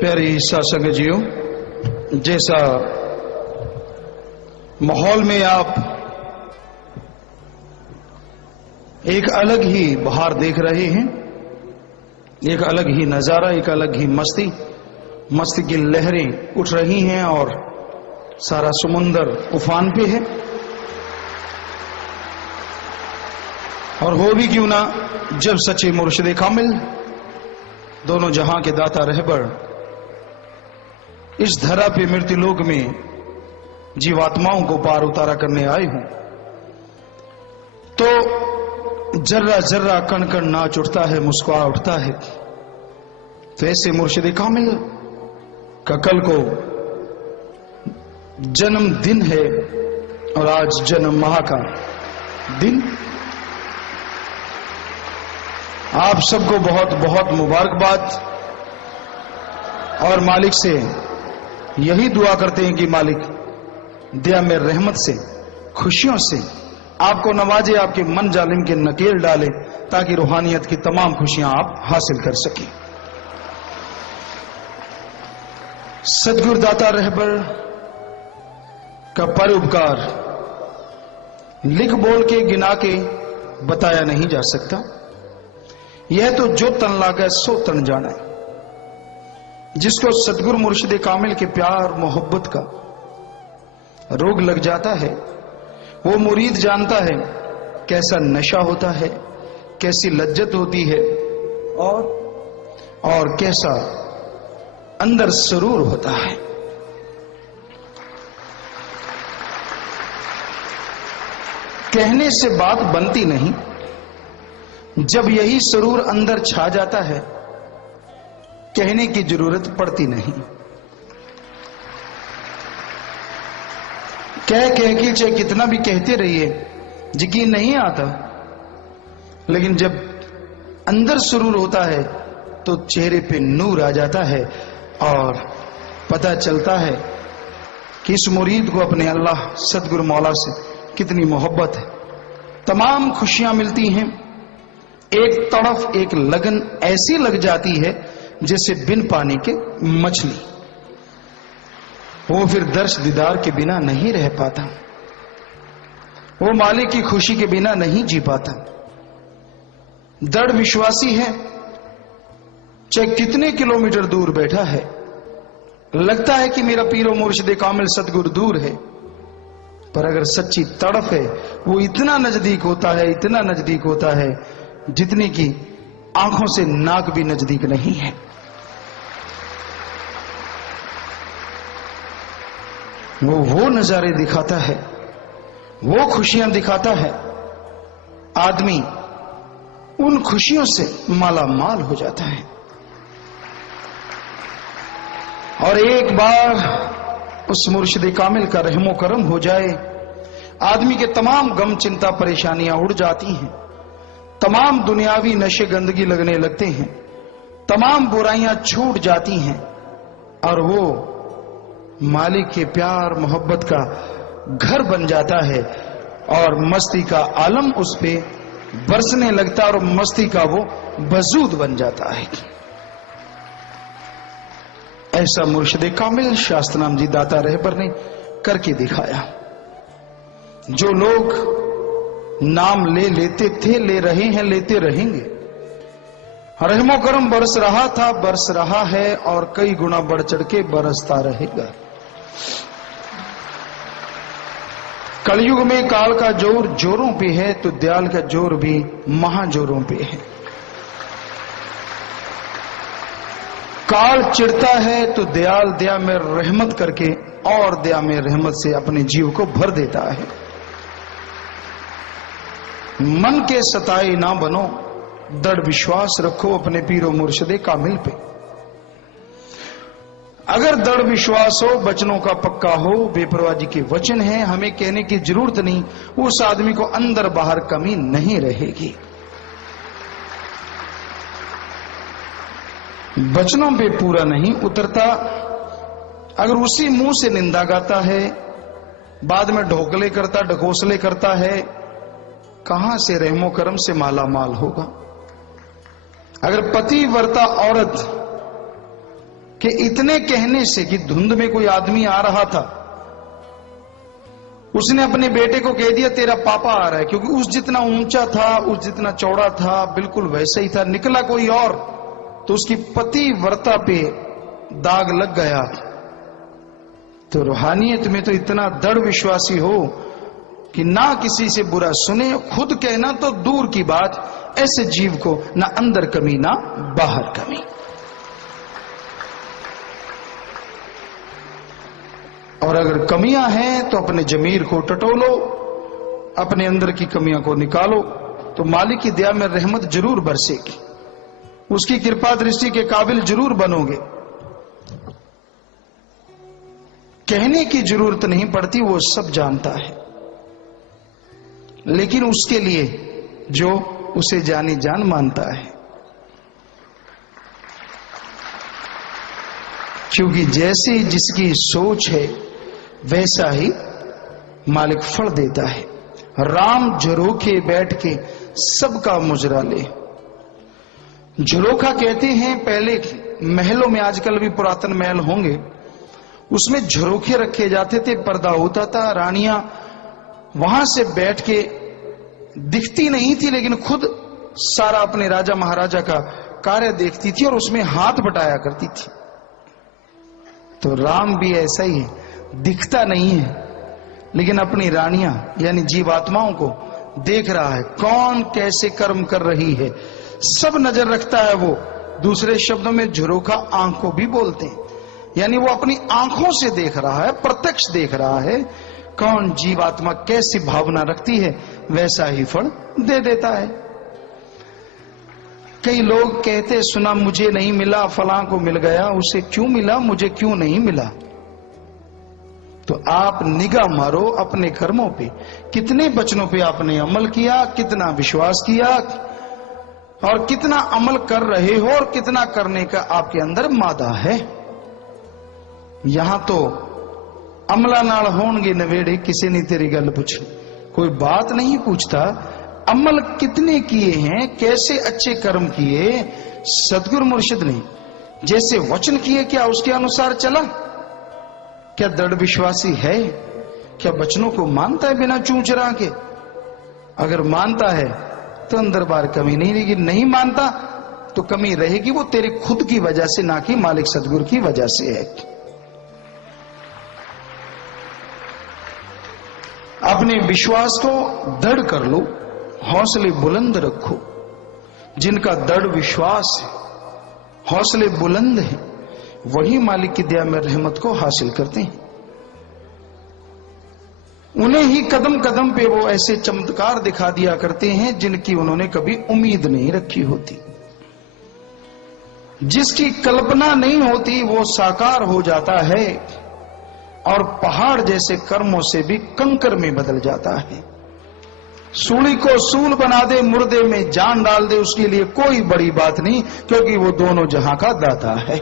प्यारी शासक जीओ, जैसा माहौल में आप एक अलग ही बहार देख रहे हैं, एक अलग ही नजारा, एक अलग ही मस्ती की लहरें उठ रही हैं और सारा समुंदर उफान पे है। और हो भी क्यों ना, जब सच्चे मुर्शिद कामिल दोनों जहां के दाता रहबर इस धरा पे मृत्युलोक में जीवात्माओं को पार उतारा करने आए हूं, तो जर्रा जर्रा कण कण नाच उठता है, मुस्कुरा उठता है। तो ऐसे मुर्शिद कामिल का कल को जन्मदिन है और आज जन्म माह का दिन। आप सबको बहुत बहुत मुबारकबाद और मालिक से यही दुआ करते हैं कि मालिक दया में रहमत से, खुशियों से आपको नवाजे, आपके मन जालिम के नकेल डाले, ताकि रूहानियत की तमाम खुशियां आप हासिल कर सकें। सदगुरुदाता रहबर का परोपकार लिख बोल के गिना के बताया नहीं जा सकता। यह तो जो तन लागे सो तन जाना है। जिसको सदगुरु मुर्शिद कामिल के प्यार मोहब्बत का रोग लग जाता है, वो मुरीद जानता है कैसा नशा होता है, कैसी लज्जत होती है और कैसा अंदर सरूर होता है। कहने से बात बनती नहीं, जब यही सरूर अंदर छा जाता है कहने की जरूरत पड़ती नहीं। कह के चाहे कितना भी कहते रहिए यकीन नहीं आता, लेकिन जब अंदर सुरूर होता है तो चेहरे पे नूर आ जाता है और पता चलता है कि इस मुरीद को अपने अल्लाह सदगुरु मौला से कितनी मोहब्बत है। तमाम खुशियां मिलती हैं, एक तरफ एक लगन ऐसी लग जाती है जैसे बिन पानी के मछली। वो फिर दर्श दीदार के बिना नहीं रह पाता, वो मालिक की खुशी के बिना नहीं जी पाता। दृढ़ विश्वासी है, चाहे कितने किलोमीटर दूर बैठा है, लगता है कि मेरा पीरो मुर्शिद कामिल सदगुरु दूर है, पर अगर सच्ची तड़फ है वो इतना नजदीक होता है, इतना नजदीक होता है जितनी की आंखों से नाक भी नजदीक नहीं है। वो नजारे दिखाता है, वो खुशियां दिखाता है। आदमी उन खुशियों से माला माल हो जाता है। और एक बार उस मुर्शिद कामिल का रहमो करम हो जाए, आदमी के तमाम गम चिंता परेशानियां उड़ जाती हैं, तमाम दुनियावी नशे गंदगी लगने लगते हैं, तमाम बुराइयां छूट जाती हैं और वो मालिक के प्यार मोहब्बत का घर बन जाता है और मस्ती का आलम उस पे बरसने लगता है और मस्ती का वो वजूद बन जाता है। ऐसा मुर्शिद कामिल शास्त्रनाम जी दाता रहबर ने करके दिखाया। जो लोग नाम लेते थे, ले रहे हैं, लेते रहेंगे। रहमो करम बरस रहा था, बरस रहा है और कई गुना बढ़ चढ़ के बरसता रहेगा। कलयुग में काल का जोर जोरों पे है, तो दयाल का जोर भी महाजोरों पे है। काल चिढ़ता है तो दयाल दया में रहमत करके और दया में रहमत से अपने जीव को भर देता है। मन के सताए ना बनो, दृढ़ विश्वास रखो अपने पीरो मुर्शिद कामिल पे। अगर दृढ़ विश्वास हो, वचनों का पक्का हो, बेपरवाह जी के वचन हैं, हमें कहने की जरूरत नहीं, उस आदमी को अंदर बाहर कमी नहीं रहेगी। वचनों पे पूरा नहीं उतरता, अगर उसी मुंह से निंदा गाता है, बाद में ढोकले करता, ढकोसले करता है, कहां से रहमो करम से माला माल होगा। अगर पति वर्ता औरत कि इतने कहने से कि धुंध में कोई आदमी आ रहा था, उसने अपने बेटे को कह दिया तेरा पापा आ रहा है, क्योंकि उस जितना ऊंचा था, उस जितना चौड़ा था, बिल्कुल वैसा ही था। निकला कोई और तो उसकी पतिव्रता पे दाग लग गया। तो रूहानियत में तो इतना दृढ़ विश्वासी हो कि ना किसी से बुरा सुने, खुद कहना तो दूर की बात, ऐसे जीव को ना अंदर कमी ना बाहर कमी। और अगर कमियां हैं तो अपने जमीर को टटोलो, अपने अंदर की कमियां को निकालो, तो मालिक की दया में रहमत जरूर बरसेगी, उसकी कृपा दृष्टि के काबिल जरूर बनोगे। कहने की जरूरत नहीं पड़ती, वो सब जानता है, लेकिन उसके लिए जो उसे जानी जान मानता है, क्योंकि जैसी जिसकी सोच है वैसा ही मालिक फल देता है। राम झरोखे बैठ के सबका मुजरा ले। झरोखा कहते हैं, पहले महलों में, आजकल भी पुरातन महल होंगे, उसमें झरोखे रखे जाते थे, पर्दा होता था, रानियां वहां से बैठ के दिखती नहीं थी, लेकिन खुद सारा अपने राजा महाराजा का कार्य देखती थी और उसमें हाथ बटाया करती थी। तो राम भी ऐसा ही है, दिखता नहीं है, लेकिन अपनी रानियां यानी जीवात्माओं को देख रहा है, कौन कैसे कर्म कर रही है, सब नजर रखता है वो। दूसरे शब्दों में झरोखा आंख को भी बोलते हैं, यानी वो अपनी आंखों से देख रहा है, प्रत्यक्ष देख रहा है, कौन जीवात्मा कैसी भावना रखती है, वैसा ही फल दे देता है। कई लोग कहते, सुना मुझे नहीं मिला, फलां को मिल गया, उसे क्यों मिला, मुझे क्यों नहीं मिला। तो आप निगाह मारो अपने कर्मों पे, कितने वचनों पे आपने अमल किया, कितना विश्वास किया, और कितना अमल कर रहे हो, और कितना करने का आपके अंदर मादा है। यहां तो अमला नाल होंगे नवेड़े, किसी ने तेरी गल पूछी, कोई बात नहीं पूछता, अमल कितने किए हैं, कैसे अच्छे कर्म किए। सतगुरु मुर्शिद ने जैसे वचन किए, क्या उसके अनुसार चला, क्या दृढ़ विश्वासी है, क्या वचनों को मानता है बिना चूंचरा के। अगर मानता है तो अंदर बार कमी नहीं रहेगी, नहीं मानता तो कमी रहेगी, वो तेरी खुद की वजह से, ना कि मालिक सतगुरु की वजह से है। अपने विश्वास को दृढ़ कर लो, हौसले बुलंद रखो। जिनका दृढ़ विश्वास है, हौसले बुलंद है, वही मालिक की दया में रहमत को हासिल करते हैं। उन्हें ही कदम कदम पे वो ऐसे चमत्कार दिखा दिया करते हैं जिनकी उन्होंने कभी उम्मीद नहीं रखी होती। जिसकी कल्पना नहीं होती वो साकार हो जाता है, और पहाड़ जैसे कर्मों से भी कंकर में बदल जाता है। सूली को सूल बना दे, मुर्दे में जान डाल दे, उसके लिए कोई बड़ी बात नहीं, क्योंकि वो दोनों जहां का दाता है।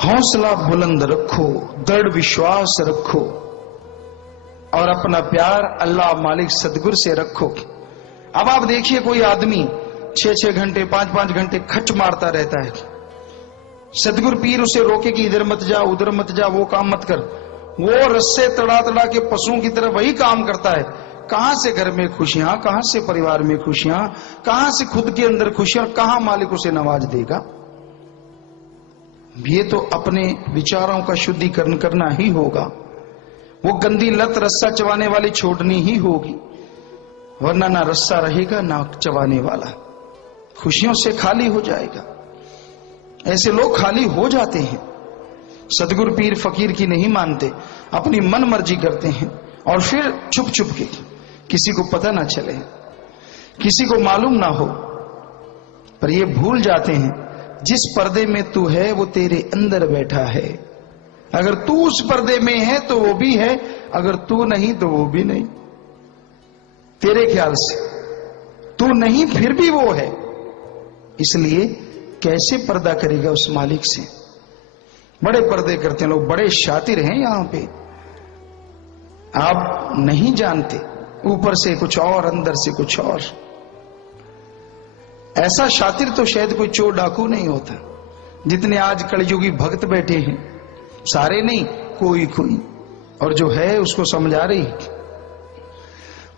हौसला बुलंद रखो, दृढ़ विश्वास रखो, और अपना प्यार अल्लाह मालिक सतगुरु से रखो। अब आप देखिए, कोई आदमी 6-6 घंटे 5-5 घंटे खच मारता रहता है, सतगुरु पीर उसे रोके कि इधर मत जा, उधर मत जा, वो काम मत कर, वो रस्से तड़ा तड़ा के पशुओं की तरह वही काम करता है। कहां से घर में खुशियां, कहां से परिवार में खुशियां, कहां से खुद के अंदर खुशियां, कहां मालिक उसे नवाज देगा। ये तो अपने विचारों का शुद्धिकरण करना ही होगा। वो गंदी लत रस्सा चबाने वाली छोड़नी ही होगी, वरना ना रस्सा रहेगा ना चबाने वाला, खुशियों से खाली हो जाएगा। ऐसे लोग खाली हो जाते हैं, सतगुरु पीर फकीर की नहीं मानते, अपनी मन मर्जी करते हैं, और फिर छुप छुप के, किसी को पता ना चले, किसी को मालूम ना हो, पर ये भूल जाते हैं जिस पर्दे में तू है वो तेरे अंदर बैठा है। अगर तू उस पर्दे में है तो वो भी है, अगर तू नहीं तो वो भी नहीं। तेरे ख्याल से तू नहीं फिर भी वो है, इसलिए कैसे पर्दा करेगा उस मालिक से। बड़े पर्दे करते हैं लोग, बड़े शातिर हैं यहां पे, आप नहीं जानते, ऊपर से कुछ और अंदर से कुछ और। ऐसा शातिर तो शायद कोई चोर डाकू नहीं होता। जितने आज कलयुगी भक्त बैठे हैं, सारे नहीं, कोई कोई, और जो है उसको समझा रही।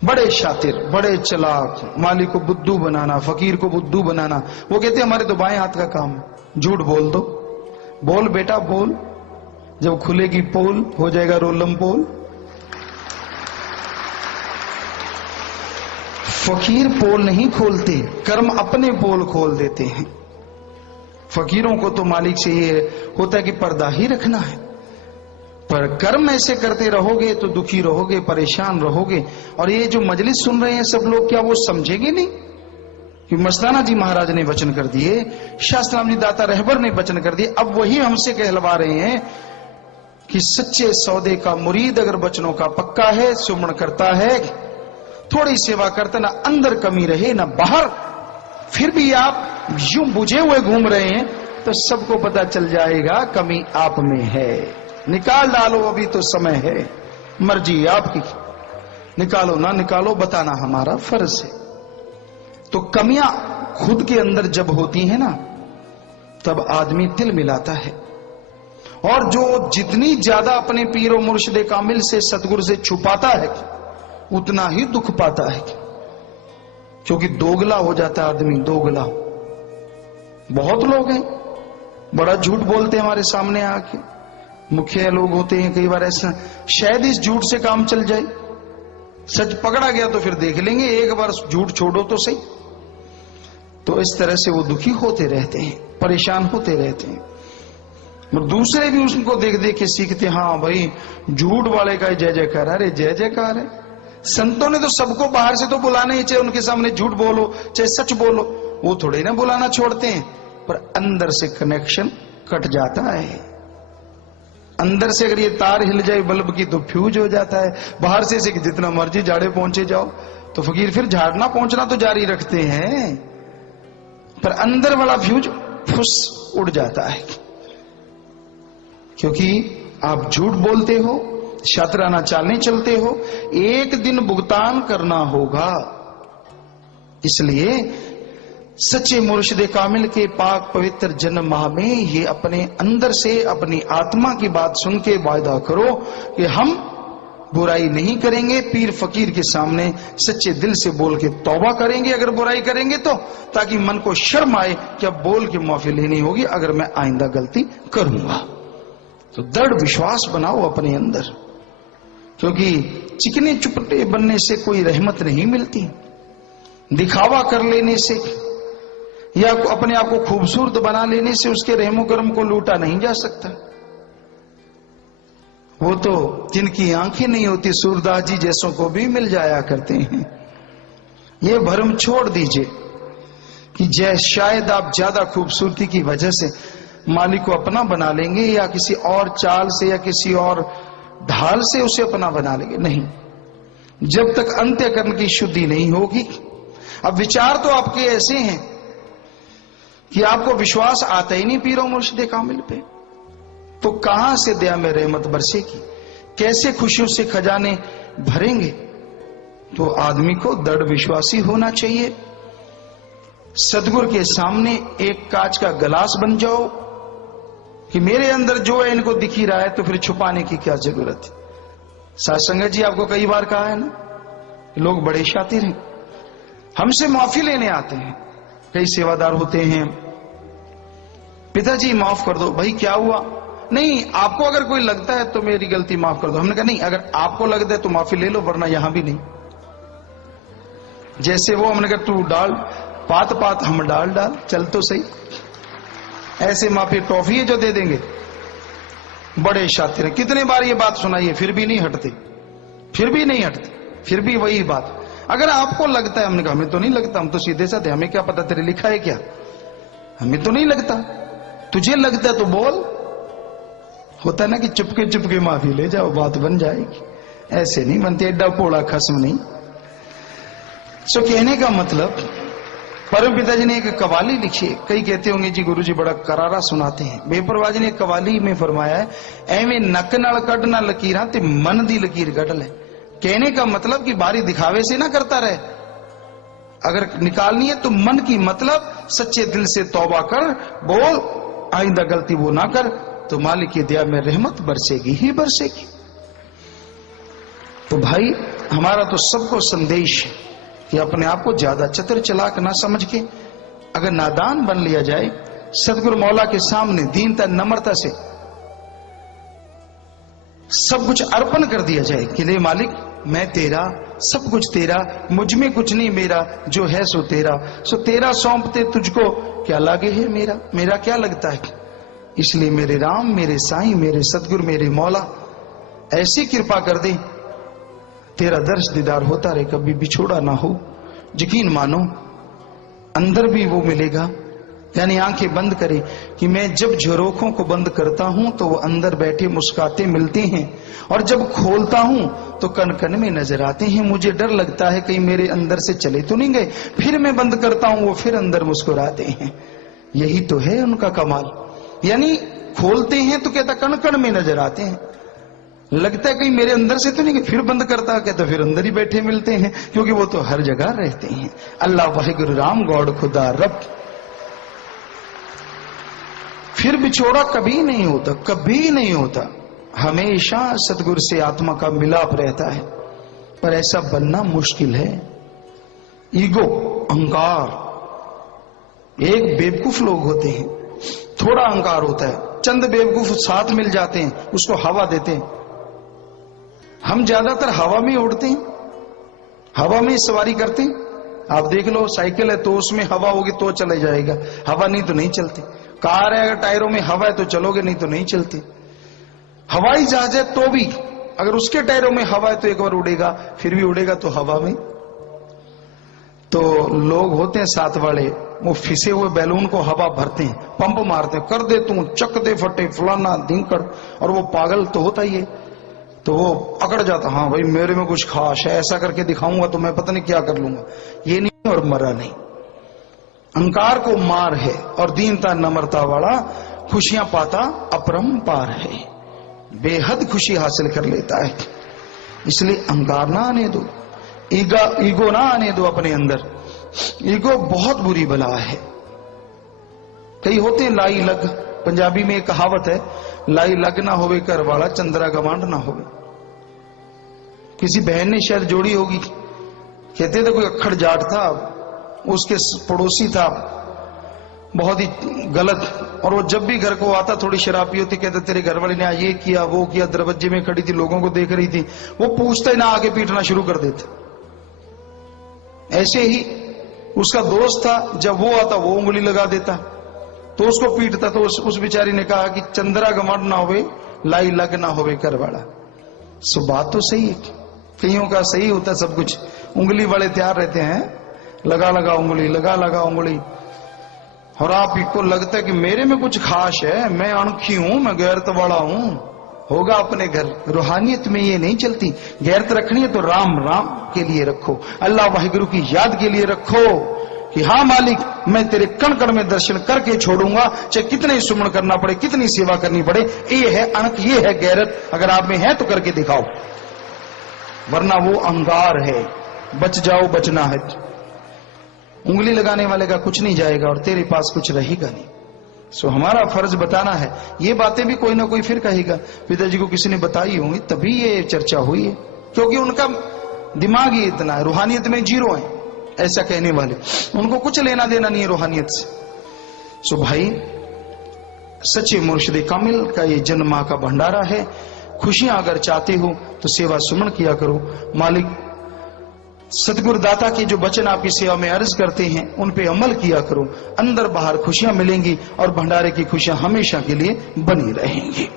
बड़े शातिर, बड़े चलाक, माली को बुद्धू बनाना, फकीर को बुद्धू बनाना। वो कहते हमारे तो बाएं हाथ का काम है, झूठ बोल दो। बोल बेटा बोल, जब खुलेगी पोल हो जाएगा रोलम पोल। फकीर पोल नहीं खोलते, कर्म अपने पोल खोल देते हैं। फकीरों को तो मालिक से ये होता है कि पर्दा ही रखना है, पर कर्म ऐसे करते रहोगे तो दुखी रहोगे, परेशान रहोगे। और ये जो मजलिस सुन रहे हैं सब लोग, क्या वो समझेंगे नहीं कि मस्ताना जी महाराज ने वचन कर दिए, शास्त्राम जी दाता रहबर ने वचन कर दिए। अब वही हमसे कहलवा रहे हैं कि सच्चे सौदे का मुरीद अगर वचनों का पक्का है, सुमन करता है, थोड़ी सेवा करता, ना अंदर कमी रहे ना बाहर, फिर भी आप यूं बुझे हुए घूम रहे हैं, तो सबको पता चल जाएगा कमी आप में है। निकाल डालो, अभी तो समय है, मर्जी आपकी, निकालो ना निकालो बताना हमारा फर्ज है। तो कमियां खुद के अंदर जब होती है ना, तब आदमी दिल मिलाता है। और जो जितनी ज्यादा अपने पीर और मुर्शिद कामिल से, सतगुरु से छुपाता है, उतना ही दुख पाता है, क्योंकि दोगला हो जाता है आदमी, दोगला। बहुत लोग हैं बड़ा झूठ बोलते हैं हमारे सामने आके, मुखिया लोग होते हैं कई बार ऐसा, शायद इस झूठ से काम चल जाए, सच पकड़ा गया तो फिर देख लेंगे, एक बार झूठ छोड़ो तो सही। तो इस तरह से वो दुखी होते रहते हैं, परेशान होते रहते हैं। और दूसरे भी उसको देख देख के सीखते, हाँ भाई झूठ वाले का जय जयकार। अरे जय जयकार है, संतों ने तो सबको बाहर से तो बुलाना ही, चाहे उनके सामने झूठ बोलो चाहे सच बोलो, वो थोड़े ना बुलाना छोड़ते हैं, पर अंदर से कनेक्शन कट जाता है। अंदर से अगर ये तार हिल जाए बल्ब की तो फ्यूज हो जाता है। बाहर से कि जितना मर्जी झाड़े पहुंचे जाओ, तो फकीर फिर झाड़ना पहुंचना तो जारी रखते हैं, पर अंदर वाला फ्यूज फुस उड़ जाता है, क्योंकि आप झूठ बोलते हो, शातराना चालने चलते हो, एक दिन भुगतान करना होगा। इसलिए सच्चे मुर्शिद कामिल के पाक पवित्र जन्म माह में ये अपने अंदर से अपनी आत्मा की बात सुन के वायदा करो कि हम बुराई नहीं करेंगे। पीर फकीर के सामने सच्चे दिल से बोल के तौबा करेंगे अगर बुराई करेंगे तो, ताकि मन को शर्म आए कि अब बोल के माफी लेनी होगी अगर मैं आइंदा गलती करूंगा। तो दृढ़ विश्वास बनाओ अपने अंदर, क्योंकि चिकने चुपटे बनने से कोई रहमत नहीं मिलती। दिखावा कर लेने से या अपने आप को खूबसूरत बना लेने से उसके रहमो करम को लूटा नहीं जा सकता। वो तो जिनकी आंखें नहीं होती, सूरदास जी जैसों को भी मिल जाया करते हैं। ये भ्रम छोड़ दीजिए कि शायद आप ज्यादा खूबसूरती की वजह से मालिक को अपना बना लेंगे, या किसी और चाल से या किसी और ढाल से उसे अपना बना लेंगे। नहीं, जब तक अंत्यकरण की शुद्धि नहीं होगी। अब विचार तो आपके ऐसे हैं कि आपको विश्वास आता ही नहीं पीरो मुर्शिद कामिल पे, तो कहां से दया में रहमत बरसेगी, कैसे खुशियों से खजाने भरेंगे। तो आदमी को दृढ़ विश्वासी होना चाहिए। सदगुरु के सामने एक कांच का गिलास बन जाओ कि मेरे अंदर जो है इनको दिख ही रहा है, तो फिर छुपाने की क्या जरूरत है। सासंगत जी आपको कई बार कहा है ना, लोग बड़े शातिर हैं, हमसे माफी लेने आते हैं। कई सेवादार होते हैं, पिताजी माफ कर दो। भाई क्या हुआ? नहीं, आपको अगर कोई लगता है तो मेरी गलती माफ कर दो। हमने कहा नहीं, अगर आपको लगता है तो माफी ले लो, वरना यहां भी नहीं। जैसे वो हमने कहा तू डाल पात पात हम डाल चल तो सही, ऐसे माफी टॉफी है जो दे देंगे। बड़े शातिर हैं, कितने बार ये बात सुनाई है, फिर भी नहीं हटते, फिर भी नहीं हटते, फिर भी वही बात। अगर आपको लगता है, हमने कहा हमें तो नहीं लगता, हम तो सीधे साधे, हमें क्या पता तेरे लिखा है क्या, हमें तो नहीं लगता। तुझे लगता है तो बोल। होता ना कि चुपके चुपके माफी ले जाओ, बात बन जाएगी। ऐसे नहीं बनती, एड्डा पोड़ा खस्म नहीं। सो कहने का मतलब, परम पिताजी ने एक कवाली लिखी है। कई कहते होंगे जी गुरुजी बड़ा करारा सुनाते हैं। बेपरवाह जी ने कवाली में फरमाया है, एवें नक नाल कढ़ना लकीरां ते मन दी लकीर कढ़ ले। कहने का मतलब कि बारी दिखावे से ना करता रहे। अगर निकालनी है तो मन की, मतलब सच्चे दिल से तौबा कर, बोल आइंदा गलती वो ना कर, तो मालिक की दया में रहमत बरसेगी ही बरसेगी। तो भाई हमारा तो सबको संदेश है कि अपने आप को ज्यादा चतुर चालाक ना समझ के अगर नादान बन लिया जाए, सदगुरु मौला के सामने दीनता नम्रता से सब कुछ अर्पण कर दिया जाए कि ले मालिक मैं तेरा, सब कुछ तेरा, मुझ में कुछ नहीं मेरा, जो है सो तेरा, सो तेरा सौंपते तुझको क्या लागे है मेरा, मेरा क्या लगता है। इसलिए मेरे राम, मेरे साईं, मेरे सदगुरु, मेरे मौला ऐसी कृपा कर दे तेरा दर्श दीदार होता रहे, कभी बिछोड़ा ना हो। यकीन मानो अंदर भी वो मिलेगा, यानी आंखें बंद करे कि मैं जब झरोखों को बंद करता हूं तो वो अंदर बैठे मुस्कुराते मिलते हैं, और जब खोलता हूं तो कन कन में नजर आते हैं। मुझे डर लगता है कहीं मेरे अंदर से चले तो नहीं गए, फिर मैं बंद करता हूं, वो फिर अंदर मुस्कुराते हैं। यही तो है उनका कमाल, यानी खोलते हैं तो कहता कन कन में नजर आते हैं, लगता है कहीं मेरे अंदर से तो नहीं गए, फिर बंद करता कहता फिर अंदर ही बैठे मिलते हैं, क्योंकि वो तो हर जगह रहते हैं। अल्लाह वाहिगुरु राम गौड़ खुदा रब। फिर बिछोड़ा कभी नहीं होता, कभी नहीं होता, हमेशा सतगुरु से आत्मा का मिलाप रहता है, पर ऐसा बनना मुश्किल है। ईगो, अहंकार, एक बेवकूफ लोग होते हैं, थोड़ा अहंकार होता है, चंद बेवकूफ साथ मिल जाते हैं, उसको हवा देते हैं। हम ज्यादातर हवा में उड़ते हैं, हवा में सवारी करते हैं। आप देख लो साइकिल है तो उसमें हवा होगी तो चले जाएगा, हवा नहीं तो नहीं चलती। कार है अगर टायरों में हवा है तो चलोगे, नहीं तो नहीं चलती। हवाई जहाज है तो भी अगर उसके टायरों में हवा है तो एक बार उड़ेगा, फिर भी उड़ेगा तो हवा में। तो लोग होते हैं साथ वाले, वो फिसे हुए बैलून को हवा भरते हैं, पंप मारते हैं, कर दे तू, चक दे फटे, फलाना धिंकड़, और वो पागल तो होता ही है, तो वो अकड़ जाता, हाँ भाई मेरे में कुछ खास है, ऐसा करके दिखाऊंगा तो मैं पता नहीं क्या कर लूंगा। ये नहीं और मरा नहीं। अहंकार को मार है और दीनता नम्रता वाला खुशियां पाता अपरंपार है, बेहद खुशी हासिल कर लेता है। इसलिए अहंकार ना आने दो, ईगो ना आने दो अपने अंदर। ईगो बहुत बुरी बला है। कई होते हैं लाई लग, पंजाबी में एक कहावत है, लाई लग ना होवे घर वाला, चंद्रा गवांड ना होवे। किसी बहन ने शायद जोड़ी होगी, कहते थे कोई अक्खड़ जाट था, उसके पड़ोसी था बहुत ही गलत, और वो जब भी घर को आता थोड़ी शराबी होती, कहते तेरे घर वाले ने ये किया वो किया, दरवाजे में खड़ी थी लोगों को देख रही थी, वो पूछता ही ना आगे पीटना शुरू कर देते। ऐसे ही उसका दोस्त था, जब वो आता वो उंगली लगा देता तो उसको पीटता। तो उस बेचारी ने कहा कि चंद्रा गमंड ना होवे, लाई लग ना होवे कर वाला। सो बात तो सही है, कईयों का सही होता सब कुछ, उंगली वाले तैयार रहते हैं, लगा लगा उंगली, लगा लगा उंगली। और आप को लगता है कि मेरे में कुछ खास है, मैं अणखी हूं, मैं गैरत वाला हूं, होगा अपने घर। रूहानियत में ये नहीं चलती। गैरत रखनी है तो राम राम के लिए रखो, अल्लाह वाहिगुरु की याद के लिए रखो कि हाँ मालिक मैं तेरे कण कण में दर्शन करके छोड़ूंगा, चाहे कितने सुमन करना पड़े, कितनी सेवा करनी पड़े। ये है अणख, ये है गैरत। अगर आप में है तो करके दिखाओ, वरना वो अहंकार है। बच जाओ, बचना है। उंगली लगाने वाले का कुछ नहीं जाएगा और तेरे पास कुछ रहेगा नहीं। सो हमारा फर्ज बताना है। ये बातें भी कोई ना कोई फिर कहेगा, पिताजी को किसी ने बताई होंगी तभी ये चर्चा हुई है, क्योंकि उनका दिमाग ही इतना है, रूहानियत में जीरो है। ऐसा कहने वाले, उनको कुछ लेना देना नहीं है रूहानियत से। सो भाई सच्चे मुर्शिद कामिल का ये जन्म मां का भंडारा है। खुशियां अगर चाहते हो तो सेवा सुमन किया करो। मालिक सतगुरुदाता के जो वचन आपकी सेवा में अर्ज करते हैं उन पे अमल किया करो, अंदर बाहर खुशियां मिलेंगी और भंडारे की खुशियां हमेशा के लिए बनी रहेंगी।